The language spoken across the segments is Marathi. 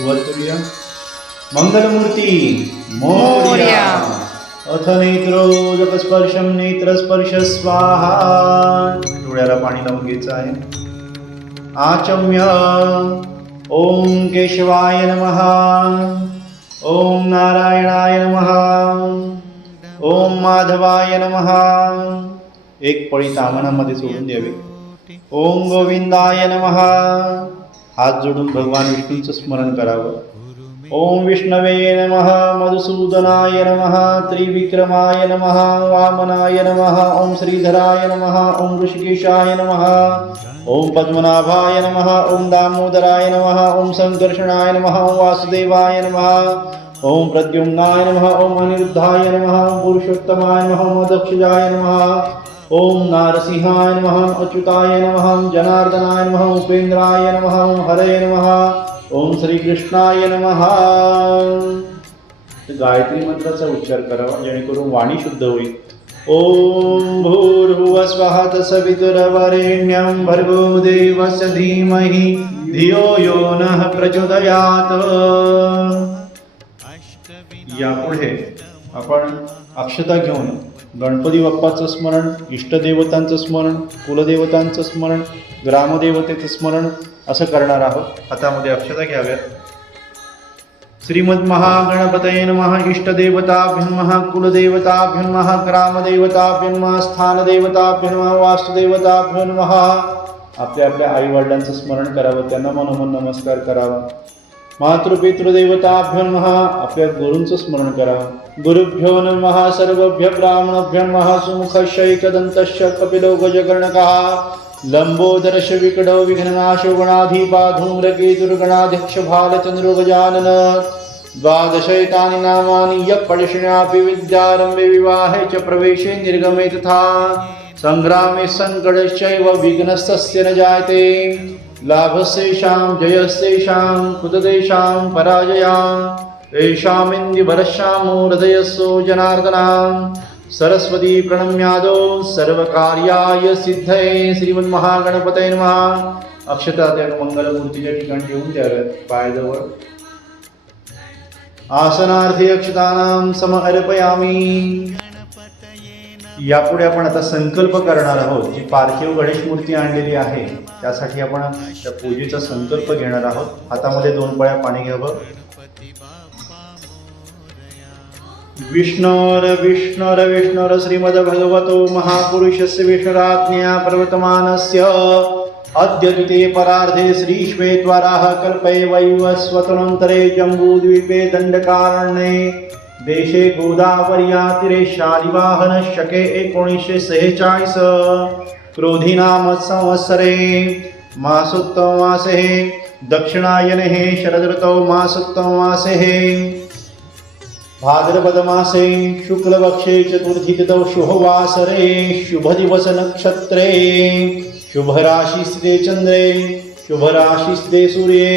सुरुवात करूया मंगलमूर्ती मोरया. अथ नेत्रोदकस्पर्शम नेत्रस्पर्श स्वाहा डोळ्याला पाणी लावून घ्यायचं आहे. आचम्य. ओम केशवाय नमः. ओम नारायणाय नमः. ओम माधवाय नमः. एक पळी तामणामध्ये सोडून द्यावी. ओम गोविंदाय नमः. हात जोडून भगवान विष्णूंचं स्मरण करावं ओम विष्णवे नमः मधुसूदनाय नमः त्रिविक्रमाय नमः वामनाय नमः ओम श्रीधराय नमः ओम ऋषिकेशाय नमः ओम पद्मनाभाय नमः ओम दामोदराय नमः ओम संकर्षणाय नमः ओम वासुदेवाय नमः ओम प्रद्युम्नाय नमः ओम अनिरुद्धाय नमः ओम पुरुषोत्तमाय नम ओम दक्षजाय नमः ओम नारसिंहाय नमः अच्युताय नमः जनार्दनाय नमः उपेंद्राय नमः हरे नमः ओम श्रीकृष्णाय नमः। तर गायत्री मंत्राचा उच्चार करावा जेणेकरून वाणी शुद्ध होईल. ओम भूर्भुव स्वः तत्सवितुरवरेण्यं भर्गो देवस्य धीमहि धियो यो नः प्रचोदयात्। यापुढे आपण अक्षता घेऊन गणपती बाप्पाचं स्मरण इष्टदेवतांचं स्मरण कुलदेवतांचं स्मरण ग्रामदेवतेचं स्मरण असं करणार आहोत. हातामध्ये अक्षता घ्याव्यात. श्रीमद महागणपतये नमः. इष्टदेवताभ्यन्मः कुलदेवताभ्यन्मः ग्रामदेवताभ्यन्मः स्थानदेवताभ्यन्मः वास्तुदेवताभ्यन्मः. आपल्या आपल्या आईवडिलांचं स्मरण करावं त्यांना मनोमन नमस्कार करावा. मातृपितृदेवताभ्यो नमः आपल्या गुरूंचं स्मरण करा. गुरुभ्यो नमः सर्वभ्य ब्राह्मणभ्यो नमः सुमुखशैकदन्तश्च कपिलो गजकर्णकः लंबोदरश विकडो विघ्ननाशो गणाधिपा धूम्रकेतुर्गणाध्यक्ष भालचंद्रो गजानन द्वादशैतानि नामानि यः पडिष्ण्यापि विद्यारम्भे विवाहे च प्रवेशे निर्गमे तथा सङ्ग्रामे सङ्कटश्चैव विघ्नस्तस्य न जायते। लाभस्येषां जयस्येषां कुततेषां पराजयां। येषामिन्द्यभरश्यामो हृदयस्सो जनार्दनां सरस्वती प्रणम्यादो सर्वकार्याय सिद्धये श्रीमन्महागणपतये नमः। अक्षता त्या मंगलमूर्तीच्या ठिकाणी ठेवून द्याव्यात आसनार्थी अक्षतानां सम अर्पयामी। यापुढे आपण आता संकल्प करणार आहोत जी पार्थिव गणेश मूर्ती आणलेली आहे त्यासाठी आपण त्या पूजेचा संकल्प घेणार आहोत. हातामध्ये दोन पळ्या पाणी घ्यावं विष्णोर विष्णोर विष्णोर श्रीमद्भगवतो महापुरुषस्य विष्णुराज्ञया प्रवर्तमानस्य अद्य परार्धे श्रीश्वेत्वराः कल्पे वैवस्वतनन्तरे जम्बूद्वीपे दण्डकारण्ये देशे गोदावर्यातिरे शालिवाहनशके एकोणीसशे सेहेचाळीस. क्रोधीनाम संवत्सरे मासोत्तममासे दक्षिणायने शरदृतौ मासोत्तममासे भाद्रपदमासे शुक्लपक्षे चतुर्थी तिथौ शुभवासरे शुभदिवस नक्षत्रे शुभराशिस्थिते चन्द्रे शुभराशिस्थिते सूर्ये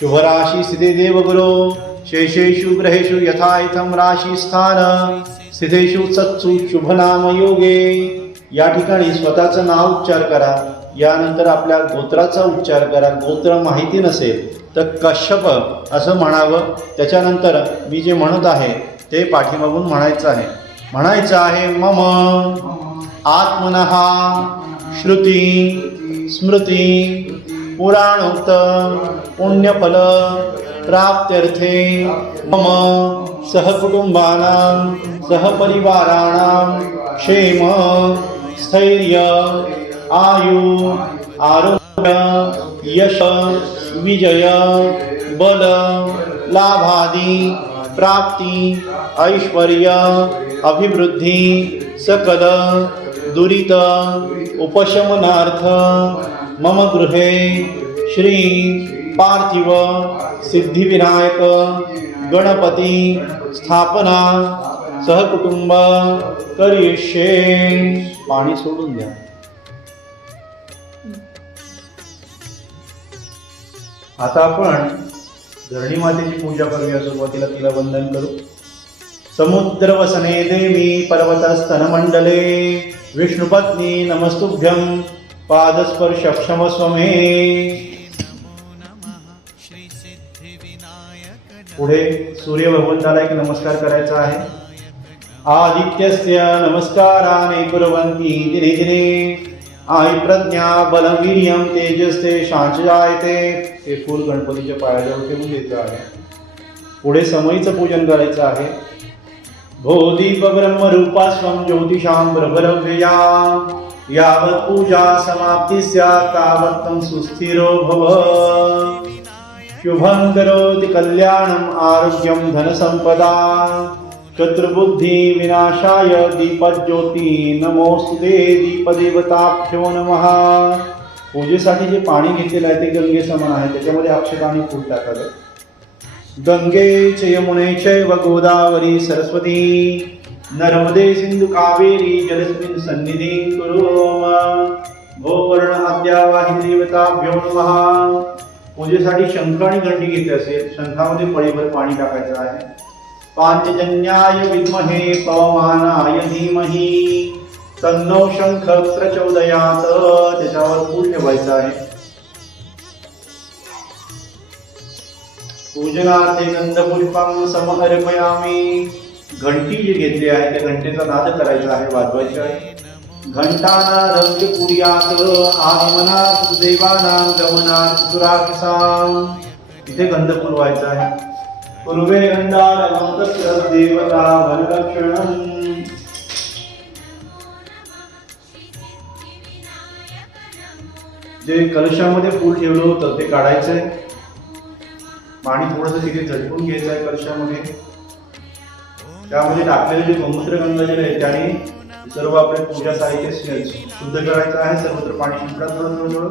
शुभराशिस्थिते देवगुरो शेषेषु ग्रहेषु यथा इथं राशीस्थान। स्थितेषु सत्सु शुभनामयोगे। या ठिकाणी स्वतःचं नाव उच्चार करा. यानंतर आपल्या गोत्राचा उच्चार करा. गोत्र माहिती नसेल तर कश्यप असं म्हणावं. त्याच्यानंतर मी जे म्हणत आहे ते पाठीमागून म्हणायचं आहे. म्हणायचं आहे मम आत्मनहा श्रुती स्मृती पुराणोक्त पुण्यफल प्राप्त्यर्थे मम सहकुटुंबानां सहपरिवाराणां क्षेम स्थैर्य आयु आरोग्य यश विजय बल लाभादी प्राप्ती ऐश्वर्य अभिवृद्धी सकल दुरित उपशमनार्थ मम गृहे श्री पार्थिव सिद्धिविनायक गणपती स्थापना सहकुटुंब करिष्ये. पाणी सोडून द्या. आता आपण धरणी मातेची पूजा करूया सुरुवातीला तिला वंदन करू. समुद्रवसने देवी पर्वतस्तनमण्डले विष्णुपत्नी नमस्तुभ्यं पादस्पर्श क्षमस्व मे पुढे सूर्य भगवंताला एक नमस्कार करायचा आहे. आदित्यस्य नमस्काराने कुर्वन्ति. दिने दिने आई प्रज्ञा बलम वीर्यम तेजस्ते शांत जायते हे फूल गणपतीच्या पायाजवळ ठेवून द्यायचं आहे. पुढे समईचं पूजन करायचं आहे. भो दीप ब्रह्म रूपाश्रम ज्योतिषां प्रबलं यावत् पूजा समाप्ती स्यात् तावत् सुस्थिरो भव. शुभं करोति कल्याणम् आरोग्यं धनसम्पदा। शत्रुबुद्धिविनाशाय दीपज्योती। नमोस्तु ते दीपदेवताभ्यो नमः। पूजेसाठी जे पाणी घेतलेलं आहे ते गंगे समान आहे. त्याच्यामध्ये अक्षता आणि फूल टाकावे गंगे च यमुने चैव गोदावरी सरस्वती। नर्मदे सिंधु कावेरी जलस्मिन् सन्निधिं कुरु मम. भो आद्यावाही देवताभ्यो नमः। पूजेसाठी शंख आणि घंटी घेतली असेल. शंखामध्ये पळीभर पाणी टाकायचं आहे. पांचजन्याय विद्महे पवमानाय धीमही. तन्नो शंख प्रचोदयात. त्याच्यावर पूल ठेवायचं आहे. पूजनार्थे गंधपुष्पं समर्पयामी घंटी जी घेतली आहे त्या घंटेचा नाद करायचा आहे वाजवायचा आहे. घंटाना रंग पुर्यात आगमनात देवाना गमनात सुराक्षसां. इथे गंध पुरवायचा आहे. पूर्वे गंधार तत्र देवता वनरक्षणम् जे कलशामध्ये फूल ठेवलं होतं ते काढायचंय. पाणी थोडंसं तिथे झटकून घ्यायचं आहे कलशामध्ये. त्यामध्ये टाकलेले जे गोमूत्र गंगाजल आहे त्याने सर्व आपले पूजा साहित्य शुद्ध करायचं आहे सर्वत्र पाणी शिंपडा थोडं थोडं थोडं.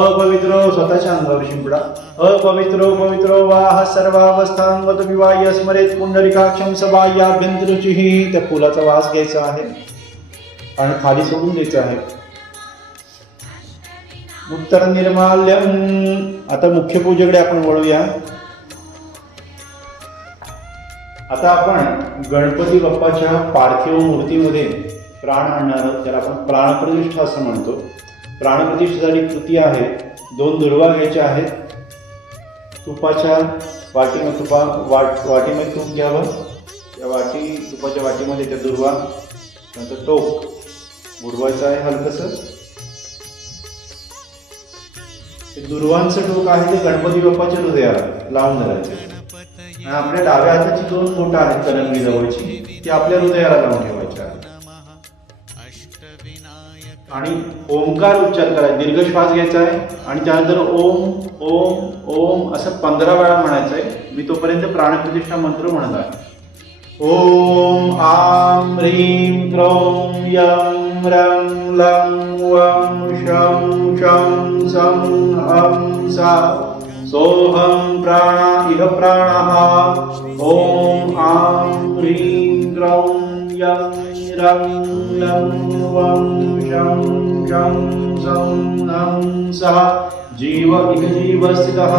अपवित्र स्वतःच्या अंगावर शिंपडा. अपवित्र पवित्र वाह सर्वावस्थांगत विवाह स्मरेत पुंडलिकाक्षम सबाह्याभ्यंतरुचिही त्या फुलाचा वास घ्यायचा आहे आणि खाली सोडून द्यायचं आहे. उत्तर निर्माल्यम. आता मुख्य पूजेकडे आपण वळूया. आता आपण गणपती बाप्पाच्या पार्थिव मूर्तीमध्ये प्राण आणणार त्याला आपण प्राणप्रतिष्ठा असं म्हणतो. प्राणप्रतिष्ठेसाठी कृती आहे. दोन दुर्वा घ्यायच्या आहेत. तुपाच्या वाटीमध्ये तुपा वाट वाटीमध्ये तूप घ्यावं. त्या वाटी तुपाच्या वाटीमध्ये त्या दुर्वा नंतर टोक. बुडवायचं आहे हलकसं. दुर्वांचं टोक आहे ते गणपती बाप्पाच्या हृदयाला लावून धरायचं आपल्या डाव्या हाताची दोन बोट आहेत तरंगी जवळची ती आपल्या हृदयाला लावून ठेवायची आहे आणि ओंकार उच्चार करायचा दीर्घ श्वास घ्यायचा आहे आणि त्यानंतर ओम ओम ओम असं पंधरा वेळा म्हणायचं आहे. मी तोपर्यंत प्राणप्रतिष्ठा मंत्र म्हणत आहे. ओम आम ह्रीं क्रों यं रं लं वं शं शं सं हं सा सोऽहं प्राणा इह प्राणः। ॐ आं ह्रीं क्रों यं रं लं वं शं शं सं सः। जीव इह जीवस्थितः।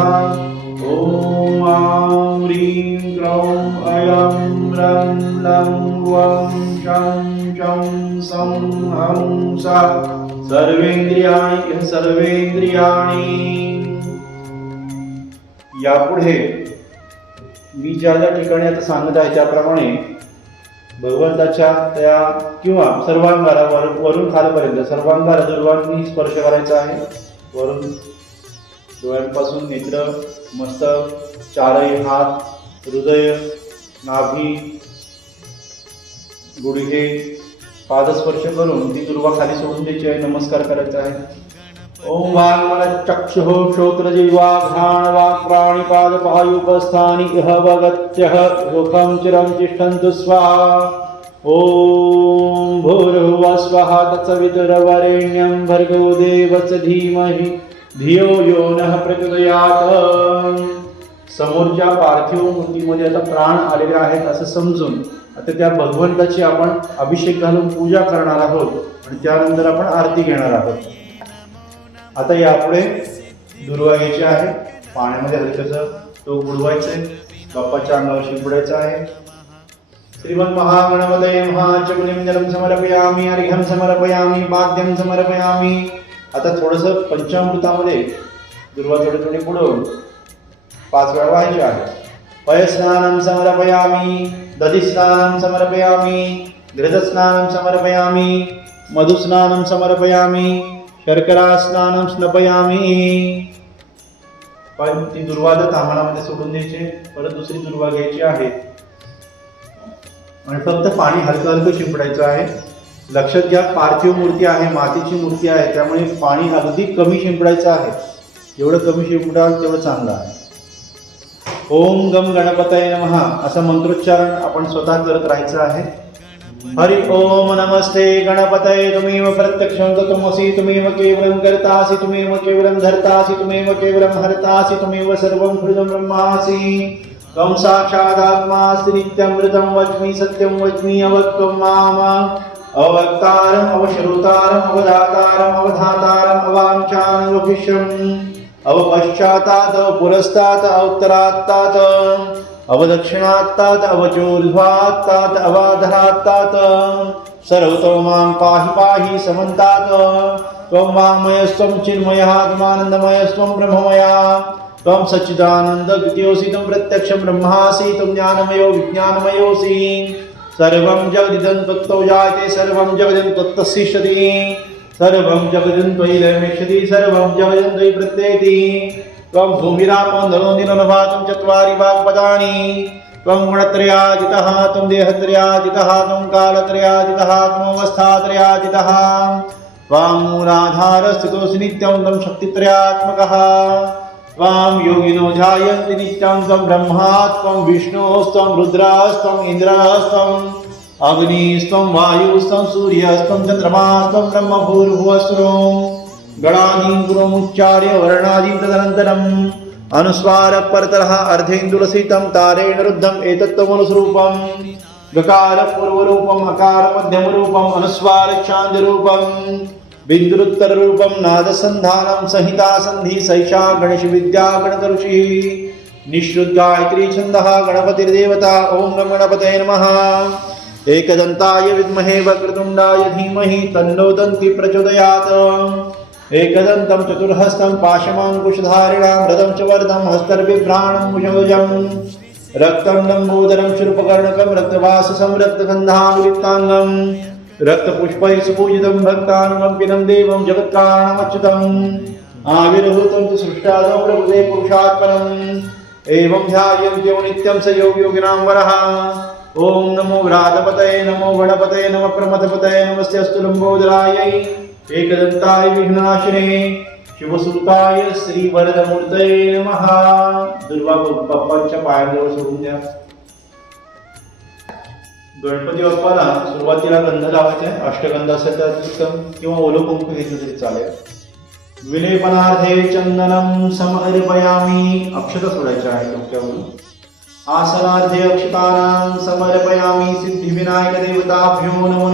ॐ आं ह्रीं क्रों अयं रं लं वं शं शं सं हं सः। सर्वेंद्रियाणि इह सर्वेन्द्रियाणि। यापुढे मी ज्या ज्या ठिकाणी आता सांगत आहे त्याप्रमाणे भगवंताच्या त्या किंवा सर्वांगाला वर वरून खालपर्यंत सर्वांगाला दुर्वांनी स्पर्श करायचा आहे. वरून डोळ्यांपासून नेत्र मस्तक चारही हात हृदय नाभी गुडघे पादस्पर्श करून ती दुर्वा खाली सोडून द्यायची आहे नमस्कार करायचा आहे. ओम वाङ्मनश्चक्षुः श्रोत्रजीवाघ्राण वाक् प्राणिपादपायुपस्थानि इह भगत्यः सुखं चिरं तिष्ठन्तु स्वाहा ॐ भूर्भुवस्वः तत्सवितुरवरेण्यं भर्गो देवस्य धीमहि। धियो यो नः प्रचोदयात्। समोरच्या पार्थिव मूर्तीमध्ये आता प्राण आलेले आहेत असं समजून आता त्या भगवंताची आपण अभिषेक घालून पूजा करणार आहोत आणि त्यानंतर आपण आरती घेणार आहोत. आता यापुढे दुर्वा घ्यायची आहे. पाण्यामध्ये हलकसं तो बुडवायचंय. बाप्पाच्या अंगावर शिंपडायचं आहे. श्रीमन महागणपतये महाचकुलिं समर्पयामी समर्पयामि समर्पयामी समर्पयामि समर्पयामी समर्पयामि. आता थोडंसं पंचामृतामध्ये दुर्वा थोडे थोडे बुडवून पाच वेळा व्हायचे आहे. पयस्नानं समर्पयामी दधिस्नानं समर्पयामी घृतस्नानं समर्पयामी मधुस्नानं समर्पयामी शर्करास्नानं स्नपयामी. पण ती दुर्वाद तांबणामध्ये सोडून द्यायचे परत दुसरी दुर्वा घ्यायची आहे. आणि फक्त पाणी हलकं हलकं शिंपडायचं आहे. लक्षात घ्या पार्थिव मूर्ती आहे मातीची मूर्ती आहे त्यामुळे पाणी अगदी कमी शिंपडायचं आहे. जेवढं कमी शिंपडाल तेवढं चांगलं आहे. ओम गम गणपतय नमहा असं मंत्रोच्चारण आपण स्वतः करत राहायचं आहे. हरि ओम नमस्ते गणपतये तुमेव प्रत्यक्षं तमसि तुमेव केवलं कर्तासि तुमेव केवलं धर्तासि तुमेव केवलं हर्तासि तुमेव सर्वं हृदं ब्रह्मासि। त्वं साक्षादात्मास्ति नित्यमृतं वच्मि सत्यं वच्मि अवक्त्वं माम। अवक्तारम् अवश्रुतारम् अवधातारम् अवधातारम् अवाञ्छानवभिष्यम् अवपश्चात्तात् अवपुरस्तात् अवतरात्तात् अवदक्षिणात्तात् अवचोर्ध्वात्तात् अवाधरात्तात्। सर्वतो मां पाहि पाहि समन्तात्। त्वं वाङ्मयस्त्वं चिन्मयात्मानन्दमयस्त्वं ब्रह्ममया। त्वं सच्चिदानन्दद्वितीयोऽसि त्वं प्रत्यक्षं ब्रह्मासि त्वं ज्ञानमयो विज्ञानमयोऽसि। सर्वं जगदिदं त्वत्तो जायते सर्वं जगदिं त्वत्तस्सिष्यति सर्वं जगदिं त्वयि लयमिष्यति सर्वं जगदिं त्वयि प्रत्येति। त्वं भूमिरापन्दनोदिनभातं चत्वारि वाग्पदानि। त्वं गुणत्रयाजितः त्वं देहत्रयाजितः त्वं कालत्रयाजितः त्वमवस्थात्रयाजितः त्वां मूलाधारस्थितोऽसि नित्यं त्वं शक्तित्रयात्मकः। त्वां योगिनो जायन्ति नित्यं त्वं ब्रह्मा त्वं विष्णोस्त्वं रुद्रास्त्वम् इन्द्रास्त्वम् अग्निस्त्वं वायुस्त्वं सूर्यस्त्वं चन्द्रमास्त्वं ब्रह्मभूर्भुवस्वम् गणादीं गुरुमुच्चार्य वर्णादीं तदनन्तरम् अनुस्वारपरतरः अर्धेन्दुलसितं तारेण रुद्धम् एतत्त्वमनुस्वरूपम्। गकारपूर्वरूपम् अकारमध्यमरूपम् अनुस्वारच्छान्दरूपम् बिन्दुरुत्तररूपं नादसन्धानं संहितासन्धि सैषा गणेशविद्या गणकऋषिः निःश्रुद्गायत्री छन्दः गणपतिर्देवता ॐ गणपतये नमः। एकदन्ताय विद्महे वक्रतुण्डाय धीमहि तन्नो दन्ति प्रचोदयात्। एकदन्तं चतुर्हस्तं पाशमाङ्कुशधारिणां रथं च वरदं हस्तर्बिभ्राणं भुजभुजं रक्तं लम्बोदरं शुल्पकर्णकं रक्तवाससं रक्तगन्धानुलिप्ताङ्गम् रक्तपुष्पैः सुपूजितं भक्तानुकम्पिनं देवं जगत्कारणमच्युतम् आविर्भूतं च सृष्टादौ प्रभुते पुरुषात्मनम् एवं ध्यायन्त्यो नित्यं स योगियोगिनां वरः। ॐ नमो व्रातपतये नमो गणपतये नमः प्रमथपतये नमस्ते अस्तु लम्बोदरायै। एकदन्ताय विघ्नाशिने शिवसुताय श्रीवरदमूर्तये महा दुर्गा बाप्पांच्या पायाजवळ सोडून द्या. गणपती बाप्पाला सुरुवातीला गंध लावायचे अष्टगंध असेल तर उत्तम किंवा ओलं कुंकू घेतलं तरी चालेल. विलेपनार्थे चंदनम समर्पयामी अक्षता सोडायच्या आहे डोक्यावरून. आसनार्थे अक्षतानां समर्पयामी देवताभ्यो नमो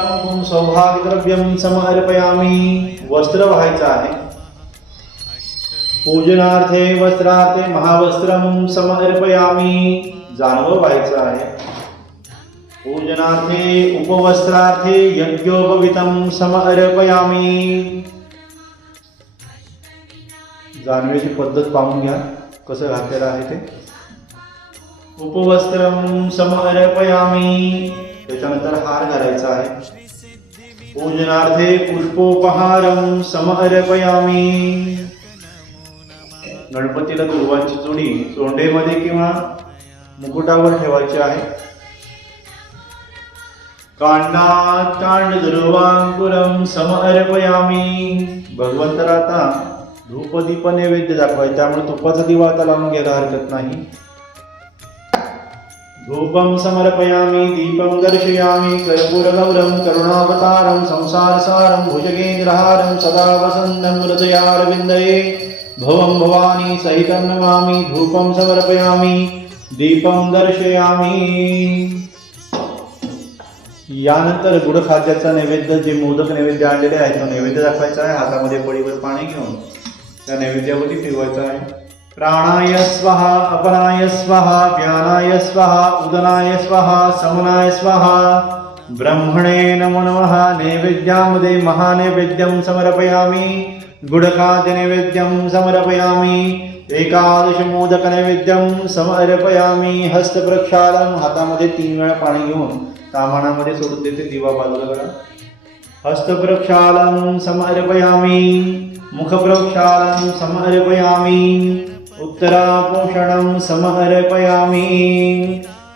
कुंकुम सौभाग्यद्रव्यम समर्पयामी वस्त्र पूजनार्थे वस्त्रार्थे महावस्त्रम समर्पयामी जानवं व्हायचं पूजनार्थे उपवस्त्रार्थे यज्ञोपवितं समर्पयामी जानवेची पद्धत पाहून घ्या. कसं घातलेलं आहे ते? उपवस्त्रम समर्पयामी. त्याच्यानंतर हार घालायचा आहे. पूजनार्थे पुष्पोपहारम समर्पयामी. गणपतीला दुर्वांची चुडी चोंडेमध्ये किंवा मुकुटावर ठेवायची आहे. कांडात कांड दुर्वांकुरम समर्पयामी. भगवंताला आता धूपदीप नैवेद्य दाखवाय त्यामुळे तुपाचा दिवा आता लावून घ्यायला हरकत नाही. धूपम समर्पयामी दीपम दर्शयामी कर्पूरगौरम करुणावतारम संसारसारम भुजगेंद्रहारम सदा वसन्तं हृदयारविन्दये भवं भवानी सहितं नमामि धूपं समर्पयामि दीपं दर्शयामि। यानंतर गुडखाद्याचा नैवेद्य जे मोदक नैवेद्य आणलेले आहे तो नैवेद्य दाखवायचा आहे. हातामध्ये पडीवर पाणी घेऊन. त्या नैवेद्यावरती ठेवायचं आहे. प्राणाय स्वाहा अपनाय स्वाहा व्यानाय स्वाहा उदनाय स्वाहा समनाय स्वाहा. ब्रह्मणे नमो नमः नैवेद्यामध्ये महानैवेद्यं समर्पयामि. गुडखाद्यनैवेद्यं समर्पयामि. एकादशमोदकनैवेद्यं समर्पयामी. हस्तप्रक्षालन हातामध्ये तीन वेळा पाणी घेऊन तामाणामध्ये सोडून देते दिवा बाजूला करा. हस्तप्रक्षालं समर्पयामी. मुखप्रक्षालं समर्पयामि उत्तरापोषणं समर्पयामि।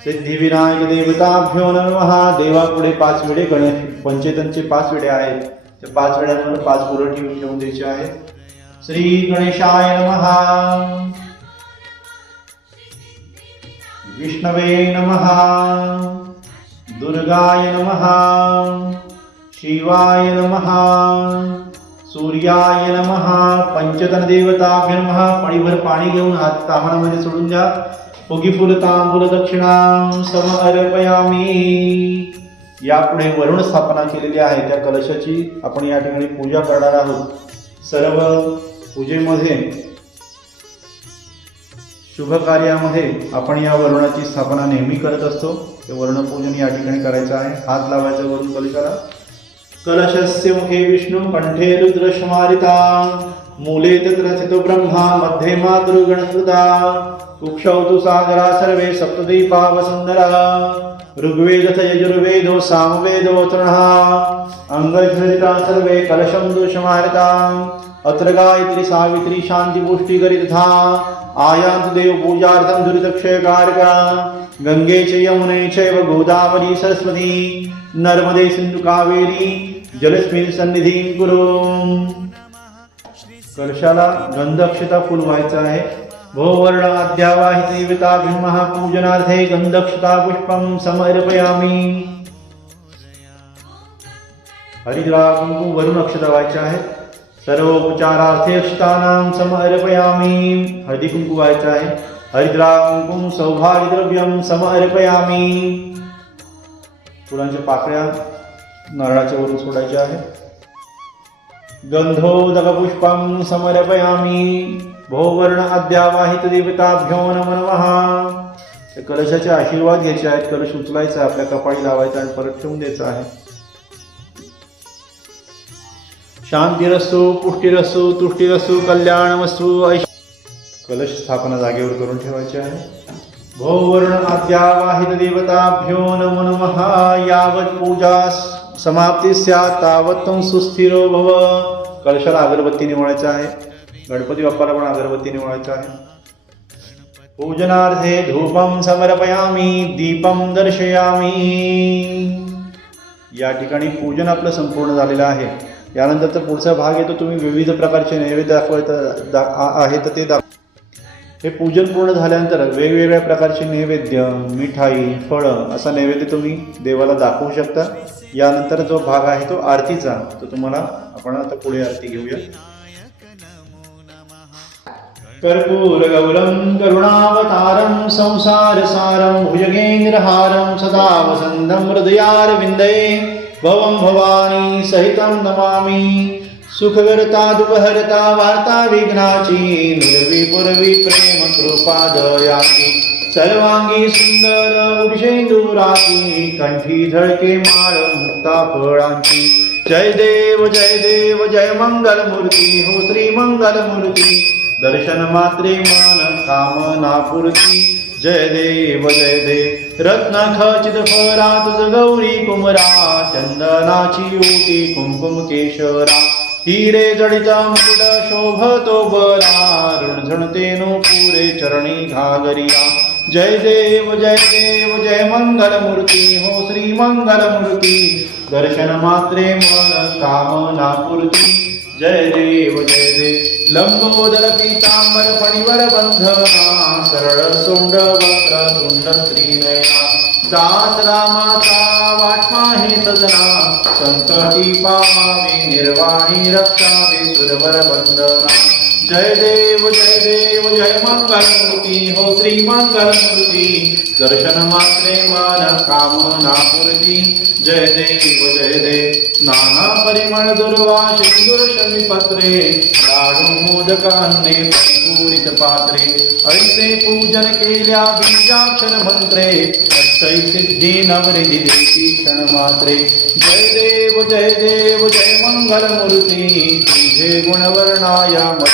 सिद्धिविनायक देवताभ्यो नमः देवापुढे पाच वेळे गणेश पंचेतनचे पाच वेळे आहेत. त्या पाच वेळ्यांवर पाच बोरं ठेवून ठेवून द्यायचे आहेत. श्री गणेशाय नमः। विष्णवे नमः। दुर्गाय नमः। शिवाय नमः। सूर्याय नम पंचतन देवताभ्य नमः पणीभर पाणी घेऊन हात तामणामध्ये सोडून द्या फुगी फुल तांबूल दक्षिणा समर्पयामी यापुढे वरुण स्थापना केलेली आहे त्या कलशाची आपण या ठिकाणी पूजा करणार आहोत. सर्व पूजेमध्ये शुभ कार्यामध्ये आपण या वरुणाची स्थापना नेहमी करत असतो. ते वरुणपूजन या ठिकाणी करायचं आहे. हात लावायचा वरुण कलशाला. कलशस्य मुखे विष्णु कण्ठे रुद्रश्मारिता मूले तत्र स्थितो ब्रह्मा मध्ये मातृगणकृता कुक्षौ तु सागरा सर्वे सप्तदीपा वसुन्धरा ऋग्वेदथ यजुर्वेदो सामवेदो तृणः अङ्गज्वलिता सर्वे कलशं दुषमारिता अत्र गायत्री सावित्री शान्तिपुष्टिकरी तथा आयान्तु देवपूजार्थं दुरितक्षयकारका गङ्गे च यमुने चैव गोदावरी सरस्वती नर्मदे सिन्धु कावेरी जलस्मिन् सन्निधिं कुरु। कलशाला गंधक्षता फुल व्हायचं आहे। भोवर्ण अद्यावाहित देवताभिमः पूजनार्थे गंधक्षता पुष्पं समर्पयामि। हरिद्रा कुंकू वरुण अक्षता व्हायच्या आहेत सर्व उपचारार्थे अक्षतानां समर्पयामि। हळदी कुंकू व्हायचं आहे। हरिद्रा कुंकुम सौभाग्य द्रव्यम समर्पयामी। फुलांच्या पाकळ्या नारळाच्या वरून सोडायचे आहे. गंधोदक पुष्पम समर्पयामी। भोवर्ण अद्यावाहित देवताभ्यो नमनवहा नमः त्या कलशाचे आशीर्वाद घ्यायचे आहेत कलश उचलायचा आपल्या कपाळी लावायचा आणि परत ठेवून द्यायचा आहे. शांतिरस्सु पुष्टिरस्सु तुष्टिरस्सु कल्याणमस्तु ऐश कलश स्थापना जागेवर करून ठेवायची आहे. भोवर्ण आद्यावाहित देवताभ्यो नमो नमः यावत पूजास समाप्ती स्या तावत सुस्थिरो भव। कलशाला अगरबत्ती निवडायचा आहे. गणपती बाप्पाला पण अगरबत्ती निवडायचा आहे. पूजनार्थे धूपम समर्पयामी दीपम दर्शयामी। या ठिकाणी पूजन आपलं संपूर्ण झालेलं आहे. यानंतरचा पुढचा भाग येतो तुम्ही विविध प्रकारचे नैवेद्य दाखवायचं दा आहे तर ते दाखव हे पूजन पूर्ण झाल्यानंतर वेगवेगळ्या प्रकारचे नैवेद्य मिठाई फळं असा नैवेद्य तुम्ही देवाला दाखवू शकता. यानंतर जो भाग आहे तो आरतीचा. तो तुम्हाला आपण आता पुढे आरती घेऊया. कर्पूरगौरं करुणावतारं संसारसारं भुजगेन्द्रहारं सदा वसन्तं हृदयारविन्दे भवं भवानी सहितं नमामि। सुखवरता दुपहरता वार्ता विघ्नाची नुरवी पुरवी प्रेम कृपा दयाची सर्वांगी सुंदर उडशेंदुराची कंठी झळके माळ मुक्ता फळांची. जय देव जय देव जय मंगल मूर्ती हो श्री मंगल मूर्ती. दर्शन मात्रे मान कामना पुरती जय देव जय देव रत्न खचित फरा तुझ गौरी कुमरा चंदनाची ओटी कुमकुम केशरा. हिरे जडिता मुकुट शोभतो बरा ऋणझणतेनो पुरे चरणी घागरिया. जय देव जय देव जय मंगल मूर्ती हो श्री मंगल मूर्ती दर्शन मात्रे मन कामना पूर्ती जय देव जय देव लंबोदर पीतांबर पणिवर बंधना सरळ सोंड वक्र तुंड त्रिनया दास रामाचा वाटमा हे सजना. संकटी पावावे निर्वाणी रक्षावे सुरवर बंधना. जय देव जय देव जय मंगल मूर्ती हो श्री मंगल मूर्ती दर्शन मात्रे मान कामना पूर्ती जय देव जय देव नाना परिमळ दुर्वा सिंदूर शमी पत्रे लाडू मोदकांनी पूरित पात्रे ऐसे पूजन केल्या बीजाक्षर मंत्रे सिद्धी नवरिधी देती क्षण मात्रे जय देव जय देव जय मंगलमूर्ती तुझे गुणवर्णाया मत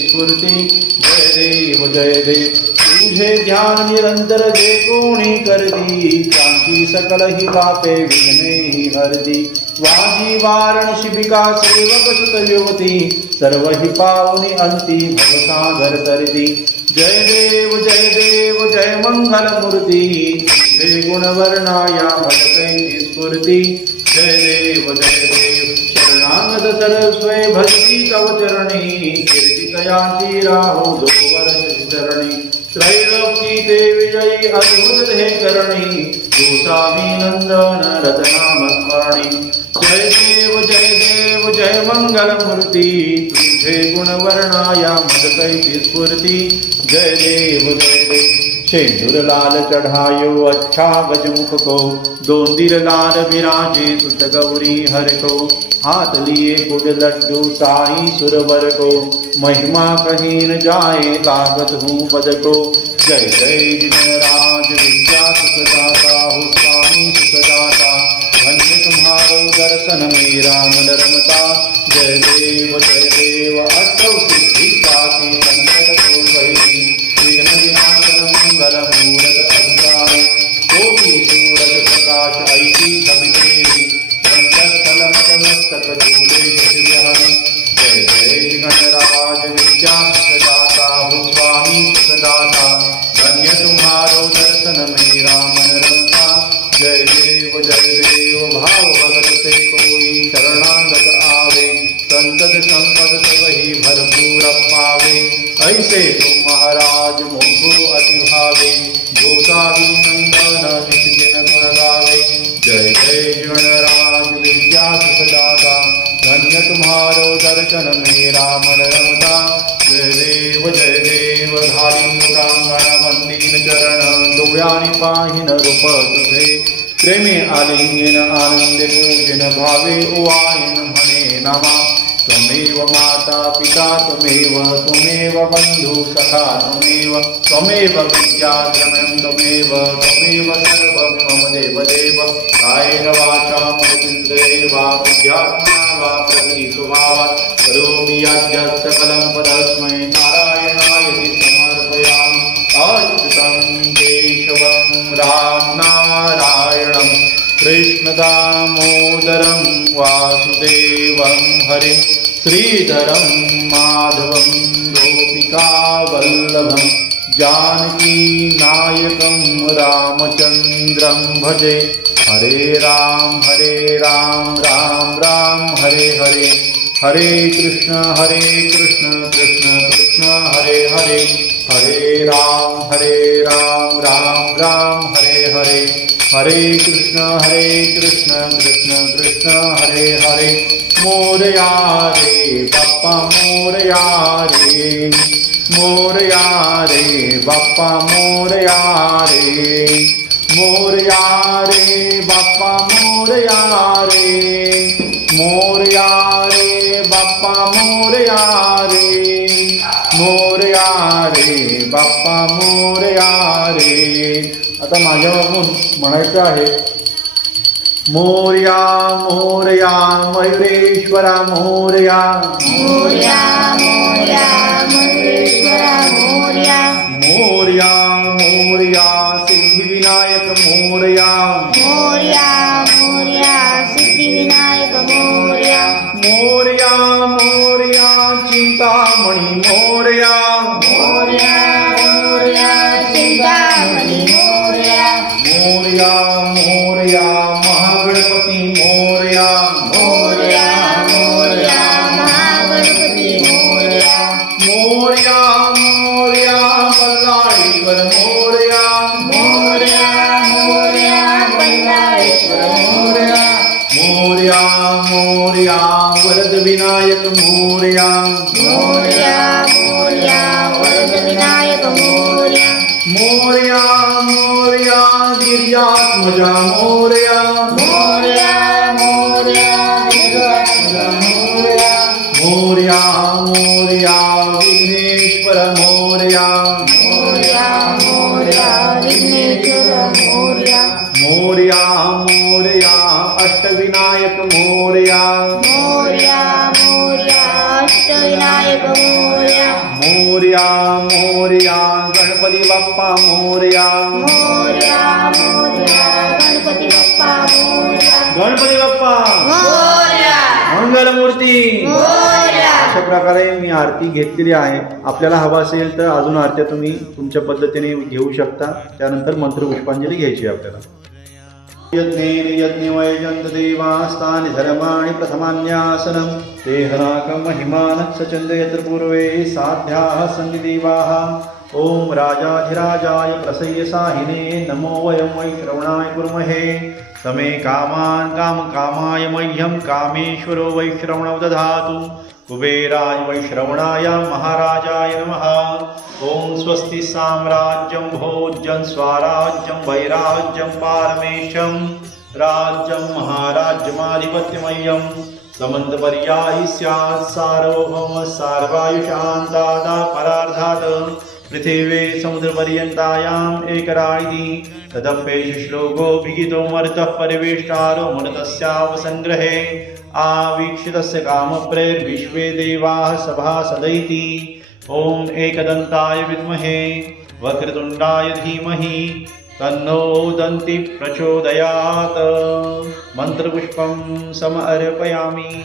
स्फूर्ती. जय देव जय देव. तुझे ध्यान निरंतर जे कोणी करती क्रांती सकल ही पापे विघ्ने ही हरती. वाजी वारण शिबिका सेवक सुत युवती सर्व ही पावनी अंती भवसागर तरती. जय देव जय देव जय मंगलमूर्ती जय गुणवर्णाया मलकैची स्फूर्ती. जय देव जय देव. शरणागत सरस्वय भक्ती तव चरणी कीर्तितयासी राहो जो चरणी त्रैलोकी ते विजयी अद्भुत हे करणी गोसावी नंदन रतनाम स्मरणी जय देव जय देव जय मंगल मूर्ती तुझे गुणवर्णाया मदतैची स्फूर्ती। जय देव जय देव। शेंदूर लाल चढ़ायो अच्छा गजमुख को। दोंदिर लाल विराजे सुत गौरी हर को। हाथ लिए गुड लड्डू साई सुरवर को। महिमा कहीं न जाए लागत हूँ पद को। जय जय जिनराज विद्या सुखदाता हो स्वामी सुखदाता। धन्य तुम्हारो दर्शन मेरा मन रमता जय देव जय देव अष्टौ सिद्धि साखी संकट को वही। विघ्न विनाशन मंगल मूरत अभिराम कोटि सूरज प्रकाश ऐसी सभी ऐसे तो महाराज मुझको अति भावे गोसावी नंदन नित्य गुण गावे जय जय गणराज विद्या सुखदाता धन्य तुम्हारो दर्शन मेरा मन रमता। जय देव जय देव घाली मुरांगण वंदीन चरण डोळ्यानी पाहिन रूप तुझे। प्रेमे आलिंगन आनंदे पूजन भावे ओवायन म्हणे नमा। त्वमेव माता पिता त्वमेव त्वमेव बन्धु सखा त्वमेव त्वमेव विद्याद्रमणं त्वमेव त्वमेव सर्वं मम देव देव। कायेन वा बुद्ध्यात्मना वा प्रकृति स्वभावात् करोमि यद्यत् सकलं पदस्मै नारायणाय समर्पयामि अच्युतं केशवं राम कृष्णदामोदरं वासुदेवं हरिं श्रीधरं माधवं गोपिकावल्लभं जानकीनायकं रामचन्द्रं भजे। हरे राम हरे राम राम राम हरे हरे हरे कृष्ण हरे कृष्ण कृष्ण कृष्ण हरे हरे हरे राम हरे राम राम राम हरे हरे हरे कृष्ण हरे कृष्ण कृष्ण कृष्ण हरे हरे मोरया रे बाप्पा मोरया रे मोरया रे बाप्पा मोरया रे मोरया रे बाप्पा मोरया रे मोरया रे बाप्पा मोरया रे मोरया रे बाप्पा मोरया रे आता माझ्या बघून म्हणायचं आहे मोरया मोरया मयुरेश्वरा मोरया मोर्या मोर्या मयुरेश्वरा मोर्या मोरया मोरया सिद्धिविनायक मोरया मोर्या मोर्या सिद्धिविनायक मोर्या मोरया मोरया चिंतामणी मोरया मोर्या मोर्या चिंतामणी मोर्या मोरया मोरया मोजा मोर्या मोर्या मोर्या मोर्या मोर्या मोर्या विघ्नेश्वर मोर्या मोर्या मोर्या विघ्नेश्वर मोर्या मोर्या मोर्या अष्टविनायक मोर्या मोर्या मोर्या अष्टविनायक मोर्या मोर्या मोर्या गणपती बाप्पा मोर्या मोर्या मोर्या गणपती बाप्पा मोर्या. गणपती बाप्पा. मंगलमूर्ती. मोर्या. अशा प्रकारे मी आरती घेतलेली आहे. आपल्याला हवा असेल तर अजून आरत्या तुम्ही तुमच्या पद्धतीने घेऊ शकता. त्यानंतर मंत्रपुष्पांजली घ्यायची आहे आपल्याला. यज्ञेन यज्ञवैजन्त देवास्तानि धर्माणि प्रथमान्यासनं ते हनाकं महिमानः सचन्द यत्र पूर्वे साध्याः सन्ति ॐ राजाधिराजाय प्रसय्य साहिने नमो वयं वै श्रवणाय कुर्महे। समे कामान् कामकामाय मह्यं कामेश्वरो वै श्रवणौ दधातु। कुबेराय वै श्रवणाय महाराजाय नमः। ॐ स्वस्ति साम्राज्यं भोज्यं स्वराज्यं वैराज्यं पारमेशं। राज्यं महाराज्यमाधिपत्यमय्यं समन्तपर्यायि स्यात् सारोभम सार्वायुषान्तादा परार्धात्। पृथिवे समुद्रपर्यन्तायाम् एकराणि तदप्येषु श्लोको विहितो मरुतः परिवेष्टारो मरुतस्यावसङ्ग्रहे आवीक्षितस्य कामप्रेर्विश्वे देवाः सभासदैति ॐ एकदन्ताय विद्महे। वक्रतुण्डाय धीमहि। तन्नो दन्ति प्रचोदयात्। मन्त्रपुष्पं समर्पयामि।